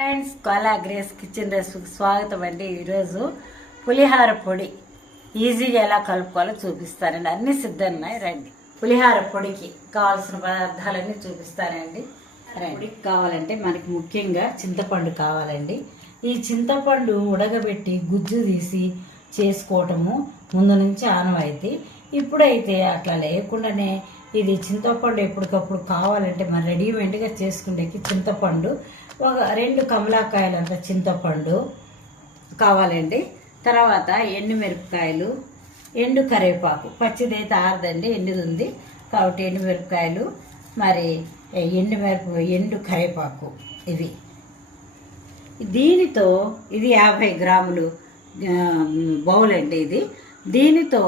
Friends Kola grace kitchen రెసిపీకి స్వాగతం అండి. ఈరోజు పులిహార పొడి. ఈజీగా ఎలా కలుపుకోవాలో చూపిస్తానండి. అన్నీ సిద్ధం ఉన్నాయి రండి. పులిహార పొడికి కావాల్సిన పదార్థాలన్నీ చూపిస్తానండి. రండి. కావాలంటే మనకి ముఖ్యంగా చింతపండు కావాలండి. ఈ చింతపండు ఉడకబెట్టి గుజ్జు తీసి చేసుకోవటము ముందు నుంచి ఆనవాయితీ. ఇప్పుడైతే అట్లా లేకుండానే ఇది చింతపండు ఎప్పటికప్పుడు కావాలంటే మన రెడీమేడ్గా చేసుకునేకి చింతపండు ఒక రెండు కమలాకాయలంత చింతపండు కావాలండి. తర్వాత ఎండు మిరపకాయలు ఎండు కరివేపాకు. పచ్చిదైతే ఆరదండి ఎండుది ఉంది. కాబట్టి ఎండు మిరపకాయలు మరి ఎండు మిరప ఎండు కరివేపాకు ఇవి. దీనితో ఇది యాభై గ్రాములు బౌల్ అండి ఇది. దీనితో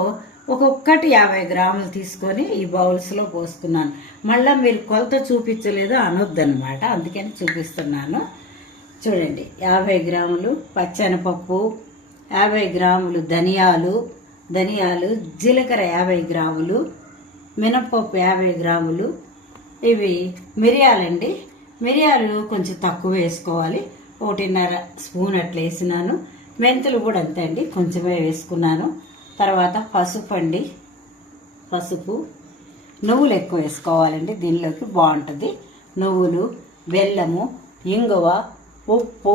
ఒక్కొక్కటి యాభై గ్రాములు తీసుకొని ఈ బౌల్స్లో పోసుకున్నాను. మళ్ళీ మీరు కొలత చూపించలేదు అనొద్దనమాట అందుకని చూపిస్తున్నాను. చూడండి యాభై గ్రాములు పచ్చనపప్పు యాభై గ్రాములు ధనియాలు ధనియాలు జీలకర్ర యాభై గ్రాములు మినప్పప్పు యాభై గ్రాములు. ఇవి మిరియాలండి. మిరియాలు కొంచెం తక్కువ వేసుకోవాలి. ఒకటిన్నర స్పూన్ అట్లా వేసినాను. మెంతులు కూడా అంతే అండి కొంచెమే వేసుకున్నాను. తర్వాత పసుపు అండి పసుపు. నువ్వులు ఎక్కువ వేసుకోవాలండి దీనిలోకి బాగుంటుంది. నువ్వులు బెల్లము ఇంగువ ఉప్పు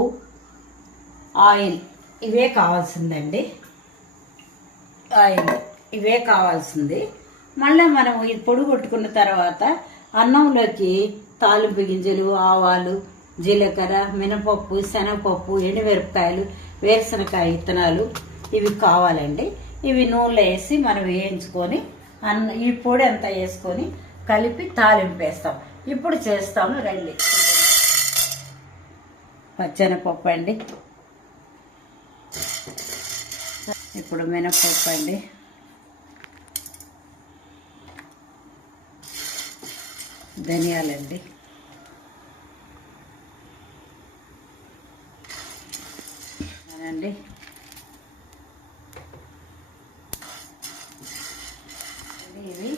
ఆయిల్ ఇవే కావాల్సిందండి. ఆయిల్ ఇవే కావాల్సింది. మళ్ళీ మనం ఇది పొడి కొట్టుకున్న తర్వాత అన్నంలోకి తాలింపు గింజలు ఆవాలు జీలకర్ర మినపప్పు శనగపప్పు ఎండుమిరపకాయలు వేరుశనకాయ విత్తనాలు ఇవి కావాలండి. ఇవి నూనెలో వేసి మనం వేయించుకొని అన్న ఈ పొడి అంతా వేసుకొని కలిపి తాలింపు వేస్తాం. ఇప్పుడు చేస్తాము రండి. పచ్చెనపప్పు అండి. ఇప్పుడు మినపప్పు అండి. ధనియాలండి. అండి ఇవి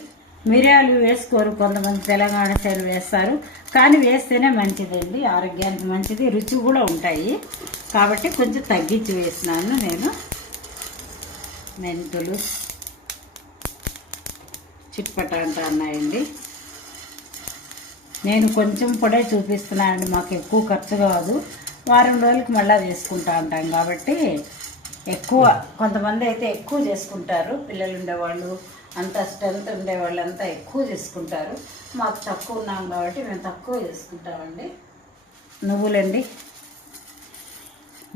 మిరియాలు వేసుకోరు కొంతమంది తెలంగాణ సైడ్ వేస్తారు. కానీ వేస్తేనే మంచిదండి. ఆరోగ్యానికి మంచిది. రుచి కూడా ఉంటాయి. కాబట్టి కొంచెం తగ్గించి వేసినాను నేను. మెంతులు. చిట్పట అంటా అన్నాయండి. నేను కొంచెం పొడే చూపిస్తున్నానండి. మాకు ఎక్కువ ఖర్చు కాదు. వారం రోజులకి మళ్ళీ చేసుకుంటా ఉంటాం కాబట్టి ఎక్కువ కొంతమంది అయితే ఎక్కువ చేసుకుంటారు. పిల్లలు ఉండేవాళ్ళు అంత స్ట్రెంత్ ఉండే వాళ్ళంతా ఎక్కువ చేసుకుంటారు. మాకు తక్కువ ఉన్నాం కాబట్టి మేము తక్కువ చేసుకుంటామండి. నువ్వులండి.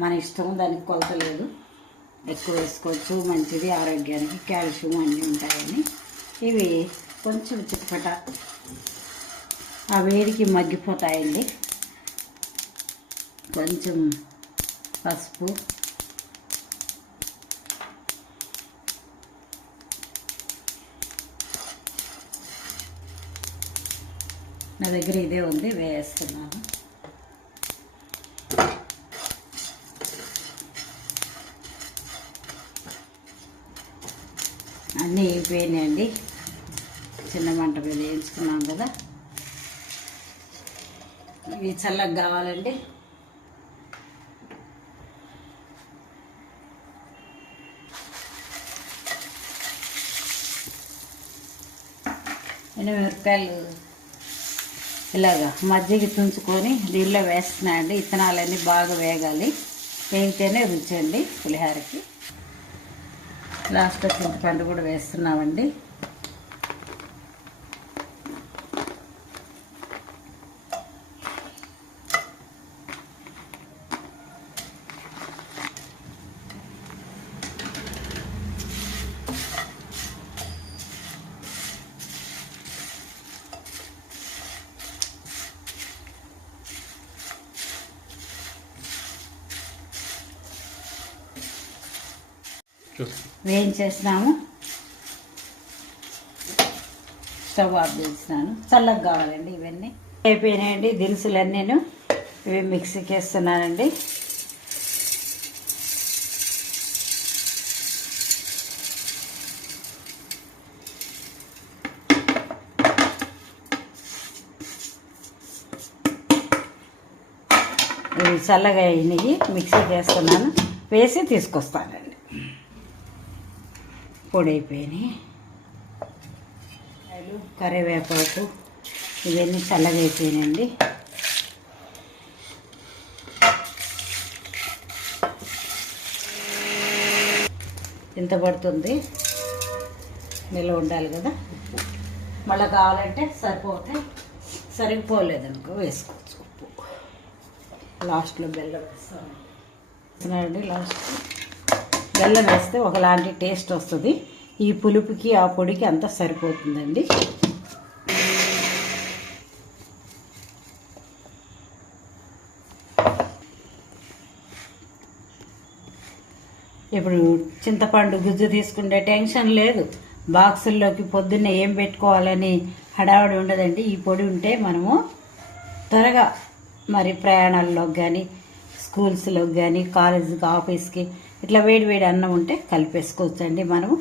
మన ఇష్టం దానికి కొలత లేదు. ఎక్కువ వేసుకోవచ్చు మంచిది ఆరోగ్యానికి కాల్షియం అన్నీ ఉంటాయని. ఇవి కొంచెం చిట్పట. ఆ వేడికి మగ్గిపోతాయండి. కొంచెం పసుపు. నా దగ్గర ఇదే ఉంది వేస్తున్నాను. అన్నీ అయిపోయినాయండి. చిన్న మంట మీద వేయించుకున్నాం కదా. ఇవి చల్లగా కావాలండి. ఎనిమిది మిరపకాయలు ఇలాగా మజ్జిగ తుంచుకొని దీనిలో వేస్తున్నాయండి ఇత్తనాలన్నీ బాగా వేగాలి. వేగితేనే రుచి అండి పులిహారకి. లాస్ట్లో చింతపండు కూడా వేస్తున్నామండి. వేయించేసినాము స్టవ్ ఆఫ్ చేసినాను చల్లగా కావాలండి ఇవన్నీ. అయిపోయినాయండి దినుసులన్నీ ఇవి మిక్సీకి వేస్తున్నానండి. ఇవి చల్లగా అయినవి మిక్సీకి వేస్తున్నాను. వేసి తీసుకొస్తానండి. పొడి అయిపోయినాయి కరివేపాకు ఇవన్నీ చల్లగా అయిపోయినాయండి ఇంత పడుతుంది? నిల్వ ఉండాలి కదా. మళ్ళీ కావాలంటే సరిపోతే సరిపోలేదనుకో వేసుకోవచ్చు. ఉప్పు లాస్ట్లో బెల్లం వేస్తానండి లాస్ట్. బెల్లం వేస్తే ఒకలాంటి టేస్ట్ వస్తుంది. ఈ పులుపుకి ఆ పొడికి అంతా సరిపోతుందండి. ఇప్పుడు చింతపండు గుజ్జు తీసుకుంటే టెన్షన్ లేదు. బాక్సుల్లోకి పొద్దున్నే ఏం పెట్టుకోవాలని హడావడి ఉండదండి. ఈ పొడి ఉంటే మనము త్వరగా మరి ప్రయాణాల్లోకి కానీ స్కూల్స్లోకి కానీ కాలేజీకి ఆఫీస్కి ఇట్లా వేడి వేడి అన్నం ఉంటే కలిపేసుకోవచ్చండి మనము.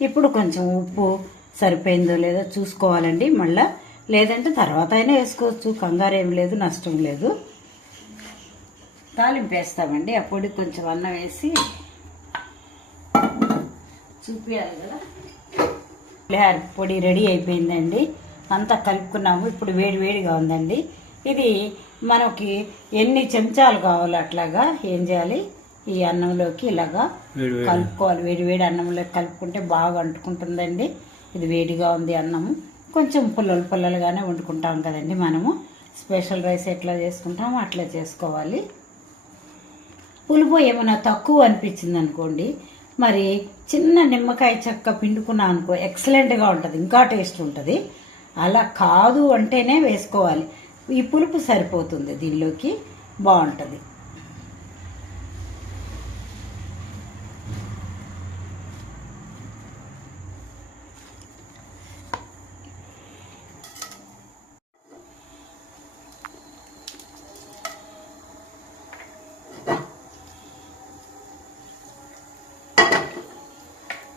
ఇప్పుడు కొంచెం ఉప్పు సరిపోయిందో లేదో చూసుకోవాలండి మళ్ళా. లేదంటే తర్వాత అయినా వేసుకోవచ్చు. కంగారు ఏం లేదు నష్టం లేదు. తాలింపు వేస్తామండి. ఆ పొడి కొంచెం అన్నం వేసి చూపించాలి కదా. పులిహార పొడి రెడీ అయిపోయిందండి. అంతా కలుపుకున్నాము. ఇప్పుడు వేడి వేడిగా ఉందండి. ఇది మనకి ఎన్ని చెంచాలు కావాలి అట్లాగా ఏం చేయాలి? ఈ అన్నంలోకి ఇలాగా కలుపుకోవాలి. వేడి వేడి అన్నంలోకి కలుపుకుంటే బాగా అంటుకుంటుందండి ఇది వేడిగా ఉంది అన్నము. కొంచెం పుల్లలు పుల్లలుగానే వండుకుంటాం కదండి మనము. స్పెషల్ రైస్ ఎట్లా చేసుకుంటామో అట్లా చేసుకోవాలి. పులుపు ఏమైనా తక్కువ అనిపించింది అనుకోండి మరి చిన్న నిమ్మకాయ చెక్క పిండుకున్నా అనుకో ఎక్సలెంట్గా ఉంటుంది. ఇంకా టేస్ట్ ఉంటుంది. అలా కాదు అంటేనే వేసుకోవాలి. ఈ పులుపు సరిపోతుంది దీనిలోకి. బాగుంటుంది.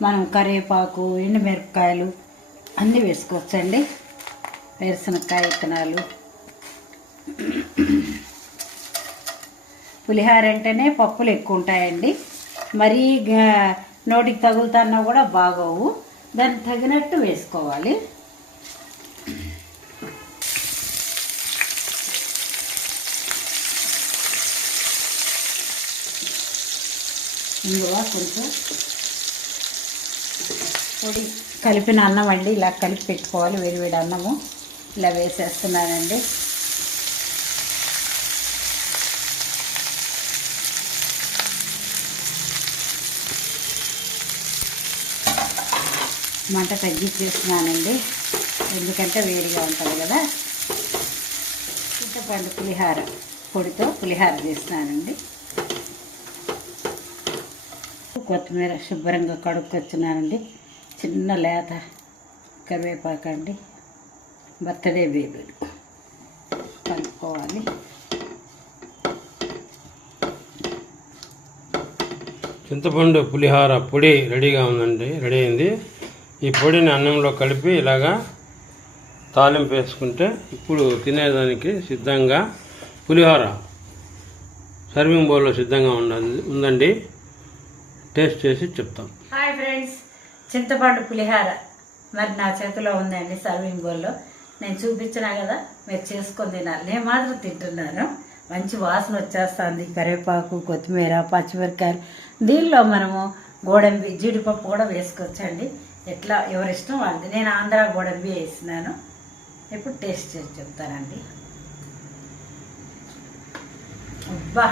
మనం కరివేపాకు ఎండుమిరపకాయలు అన్నీ వేసుకోవచ్చండి. వేరుశనక్కాయ విత్తనాలు. పులిహార అంటేనే పప్పులు ఎక్కువ ఉంటాయండి. మరీ నోటికి తగులుతున్నా కూడా బాగోవు. దానికి తగినట్టు వేసుకోవాలి. ఇందులో కొంచెం పొడి కలిపిన అన్నం అండి. ఇలా కలిపి పెట్టుకోవాలి. వేడివేడి అన్నము ఇలా వేసేస్తున్నానండి. మంట తగ్గించేస్తున్నానండి. ఎందుకంటే వేడిగా ఉంటుంది కదా. చింతపండు పులిహార పొడితో పులిహార చేస్తున్నానండి. కొత్తిమీర శుభ్రంగా కడుక్కొచ్చున్నానండి. చిన్న లేత కరివేపాకు అండి. బర్త్డే బేబీలు కలుపుకోవాలి. చింతపండు పులిహార పొడి రెడీగా ఉందండి. రెడీ అయింది. ఈ పొడిని అన్నంలో కలిపి ఇలాగా తాలింపు వేసుకుంటే ఇప్పుడు తినేదానికి సిద్ధంగా పులిహోర సర్వింగ్ బౌల్లో సిద్ధంగా ఉండండి ఉందండి. టేస్ట్ చేసి చెప్తాం. Hi friends. చింతపండు పులిహార. మరి నా చేతిలో ఉందండి సర్వింగ్ బౌల్లో. నేను చూపించినా కదా మీరు చేసుకొని తినాలి. నేను మాత్రం తింటున్నాను. మంచి వాసన వచ్చేస్తుంది. కరివేపాకు కొత్తిమీర పచ్చిమిరకాయలు. దీనిలో మనము గోడంబి జీడిపప్పు కూడా వేసుకోవచ్చండి. ఎట్లా ఎవరిష్టం వాళ్ళది. నేను ఆంధ్ర గోడంబి వేసినాను. ఇప్పుడు టేస్ట్ చేసి చెప్తానండి. అబ్బా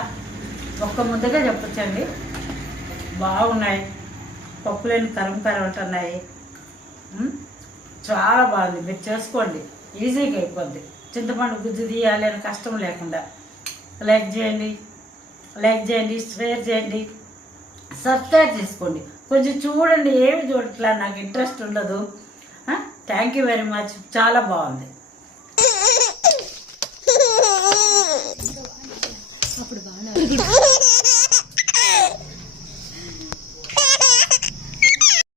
ఒక్క ముద్దగా చెప్పచ్చండి. బాగున్నాయి. పప్పులేని కరం కరం ఉంటున్నాయి చాలా బాగుంది. మీరు చేసుకోండి. ఈజీగా అయిపోద్ది. చింతపండు గుజ్జు తీయాలి అని కష్టం లేకుండా. లైక్ చేయండి. లైక్ చేయండి. షేర్ చేయండి. సబ్స్క్రైబ్ చేసుకోండి. కొంచెం చూడండి. ఏమి చూడట్లా? నాకు ఇంట్రెస్ట్ ఉండదు. థ్యాంక్ యూ వెరీ మచ్ చాలా బాగుంది. అప్పుడు బాగా